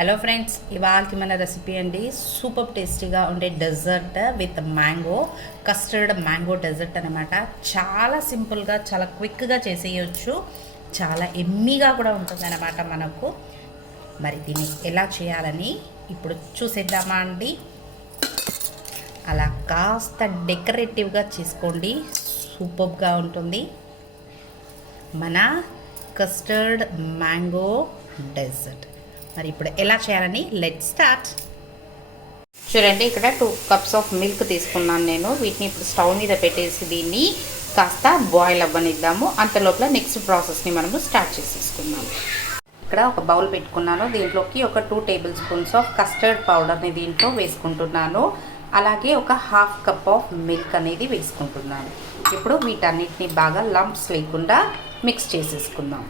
Hello friends, ఇవాళకి మన recipe అండి సూపర్ టేస్టీగా ఉండే dessert with mango, custard mango dessert అనమాట. చాలా సింపుల్గా, చాలా క్విక్గా చేసేయచ్చు, చాలా ఎమ్మీగా కూడా ఉంటుంది అనమాట మనకు. మరి దీన్ని ఎలా చేయాలని ఇప్పుడు చూసేద్దామా అండి. అలా కాస్త డెకరేటివ్గా చేసుకోండి, సూపర్గా ఉంటుంది మన కస్టర్డ్ మ్యాంగో డెజర్ట్. మరి ఇప్పుడు ఎలా చేయాలని లెట్స్ స్టార్ట్. చూడండి, ఇక్కడ 2 కప్స్ ఆఫ్ మిల్క్ తీసుకున్నాను నేను. వీటిని ఇప్పుడు స్టవ్ మీద పెట్టేసి దీన్ని కాస్త బాయిల్ అవ్వనిద్దాము. అంతలోపల నెక్స్ట్ ప్రాసెస్ని మనము స్టార్ట్ చేసేసుకుందాం. ఇక్కడ ఒక బౌల్ పెట్టుకున్నాను. దీంట్లోకి ఒక 2 టేబుల్ స్పూన్స్ ఆఫ్ కస్టర్డ్ పౌడర్ని దీంట్లో వేసుకుంటున్నాను. అలాగే ఒక 1/2 కప్ ఆఫ్ మిల్క్ అనేది వేసుకుంటున్నాను. ఇప్పుడు వీటన్నిటిని బాగా లంప్స్ లేకుండా మిక్స్ చేసేసుకుందాం.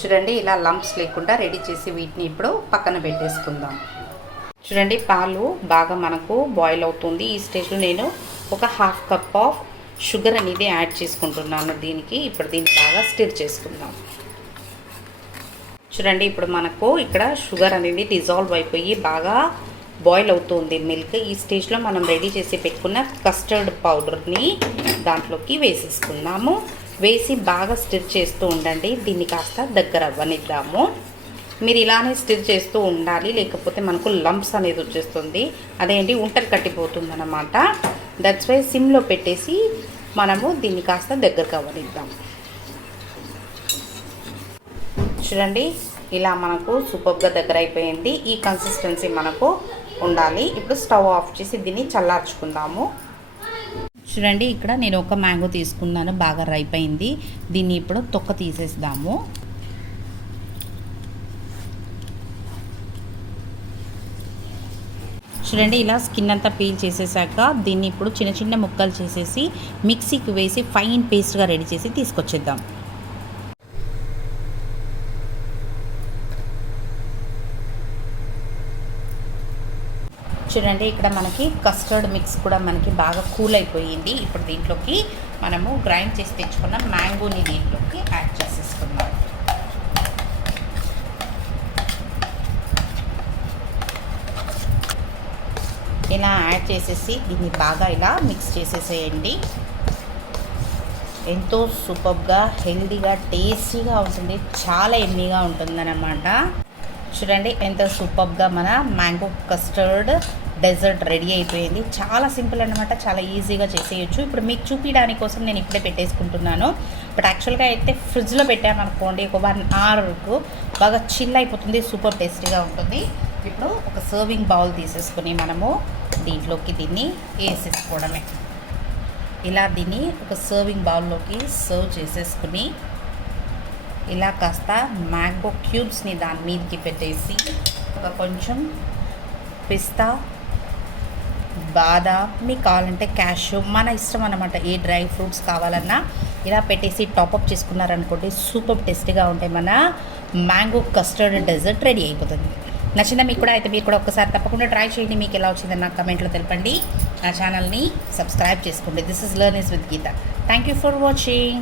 చూడండి, ఇలా లంప్స్ లేకుండా రెడీ చేసి వీటిని ఇప్పుడు పక్కన పెట్టేసుకుందాం. చూడండి, పాలు బాగా మనకు బాయిల్ అవుతుంది. ఈ స్టేజ్లో నేను ఒక 1/2 కప్ ఆఫ్ షుగర్ అనేది యాడ్ చేసుకుంటున్నాను దీనికి. ఇప్పుడు దీన్ని బాగా స్టిర్ చేసుకుందాం. చూడండి, ఇప్పుడు మనకు ఇక్కడ షుగర్ అనేది డిజాల్వ్ అయిపోయి బాగా బాయిల్ అవుతుంది మిల్క్. ఈ స్టేజ్లో మనం రెడీ చేసి పెట్టుకున్న కస్టర్డ్ పౌడర్ని దాంట్లోకి వేసేసుకున్నాము. వేసి బాగా స్టిర్ చేస్తూ ఉండండి. దీన్ని కాస్త దగ్గర అవ్వనిద్దాము. మీరు ఇలానే స్టిర్ చేస్తూ ఉండాలి, లేకపోతే మనకు లంప్స్ అనేది వచ్చేస్తుంది. అదేంటి ఉంటలు కట్టిపోతుంది అన్నమాట. దట్స్ వై సిమ్లో పెట్టేసి మనము దీన్ని కాస్త దగ్గరకు అవ్వనిద్దాం. చూడండి, ఇలా మనకు సూపర్గా దగ్గర అయిపోయింది. ఈ కన్సిస్టెన్సీ మనకు ఉండాలి. ఇప్పుడు స్టవ్ ఆఫ్ చేసి దీన్ని చల్లార్చుకుందాము. చూడండి, ఇక్కడ నేను ఒక మ్యాంగో తీసుకున్నాను, బాగా రైప్ అయింది. దీన్ని ఇప్పుడు తొక్క తీసేద్దాము. చూడండి, ఇలా స్కిన్ అంతా పీల్ చేసేసాక దీన్ని ఇప్పుడు చిన్న చిన్న ముక్కలు చేసేసి మిక్సీకి వేసి ఫైన్ పేస్ట్గా రెడీ చేసి తీసుకొచ్చేద్దాం. చూడండి, ఇక్కడ మనకి కస్టర్డ్ మిక్స్ కూడా మనకి బాగా కూల్ అయిపోయింది. ఇప్పుడు దీంట్లోకి మనము గ్రైండ్ చేసి తెచ్చుకున్న మ్యాంగోని దీంట్లోకి యాడ్ చేసేసుకుందాం. ఇలా యాడ్ చేసేసి దీన్ని బాగా ఇలా మిక్స్ చేసేసేయండి. ఎంతో సూపర్గా, హెల్దీగా, టేస్టీగా ఉంటుంది, చాలా ఎమ్మీగా ఉంటుందన్నమాట. చూడండి, ఎంత సూపర్గా మన మ్యాంగో కస్టర్డ్ డెజర్ట్ రెడీ అయిపోయింది. చాలా సింపుల్ అన్నమాట, చాలా ఈజీగా చేసేయచ్చు. ఇప్పుడు మీకు చూపించడానికి కోసం నేను ఇప్పుడే పెట్టేసుకుంటున్నాను. బట్ యాక్చువల్గా అయితే ఫ్రిడ్జ్లో పెట్టామనుకోండి, ఒక 1 hour వరకు బాగా చిల్ అయిపోతుంది, సూపర్ టేస్టీగా ఉంటుంది. ఇప్పుడు ఒక సర్వింగ్ బౌల్ తీసేసుకుని మనము దీంట్లోకి దీన్ని వేసేసుకోవడమే. ఇలా దీన్ని ఒక సర్వింగ్ బౌల్లోకి సర్వ్ చేసేసుకుని ఇలా కాస్త మ్యాంగో క్యూబ్స్ని దాని మీదకి పెట్టేసి ఒక కొంచెం పిస్తా, బాదాం, మీకు కావాలంటే క్యాష్యూ, మన ఇష్టం అన్నమాట. ఏ డ్రై ఫ్రూట్స్ కావాలన్నా ఇలా పెట్టేసి టాపప్ చేసుకున్నారనుకోండి, సూపర్ టేస్టీగా ఉంటాయి. మన మ్యాంగో కస్టర్డ్ డెజర్ట్ రెడీ అయిపోతుంది. నచ్చిందా మీకు కూడా? అయితే మీరు కూడా ఒకసారి తప్పకుండా ట్రై చేయండి. మీకు ఎలా వచ్చిందని నాకు కమెంట్లో తెలపండి. నా ఛానల్ని సబ్స్క్రైబ్ చేసుకోండి. This is learnings with Geetha. Thank you for watching.